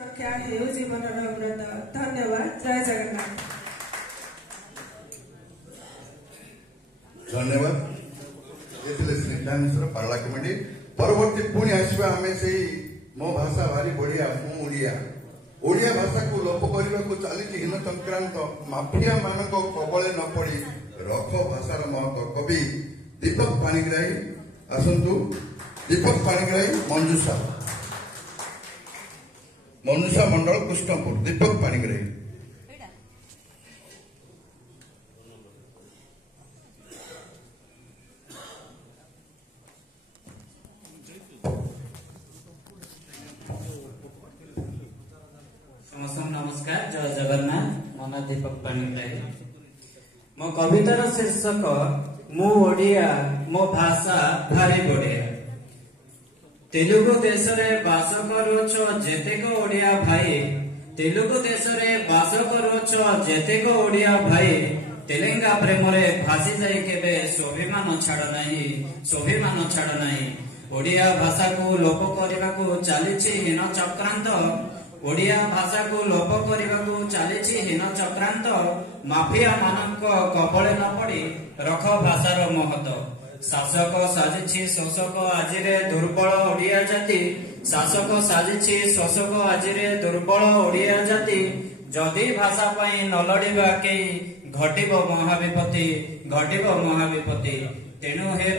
रक्षा हेउ जीवन व्रत। धन्यवाद। जय जगन्नाथ। धन्यवाद। श्री पार्ला कमिटी परवर्ती पुणी आसवा आम से मो भाषा भारी बढ़िया मुझिया ओडिया भाषा को लोप करने को चली हीन संक्रांत माफिया मान कबले न पड़ी रख भाषार महत्व कवि दीपक पाणिग्राही आसतु। दीपक पाणिग्राही मनुषा मंडल कृष्णपुर। दीपक पाणिग्राही। नमस्कार। जय जगन्नाथ। मो ना दीपक पाणिग्राही। मो कवितार शीर्षक मु ओडिया मो भाषा भारी बढ़िया। तेलुगु देश रे बास करुछ जेतेक ओडिया भाई। तेलुगु देश रे बास करुछ जेतेक ओडिया भाई। तेलेंगा प्रेम रे भासी जाई केबे स्वाभिमान छाड़ नाही। स्वाभिमान छाड़ नाही। ओडिया भाषा को लोप करने को चली हीन चक्रांत। ओडिया भाषा को लोप करने को चली हीन चक्रांत। माफिया मानक कबले न पड़ी रख भाषार महत्व। शासक साजिछि शोषक आजिरे दुर्बल ओडिया जाति। शासक साजिछि शोषक आजिरे दुर्बल ओडिया जाति। जदि भाषा पाई न लड़िबा केई घटिबो महाविपत्ति। घटिबो महाविपत्ति। तेणु हे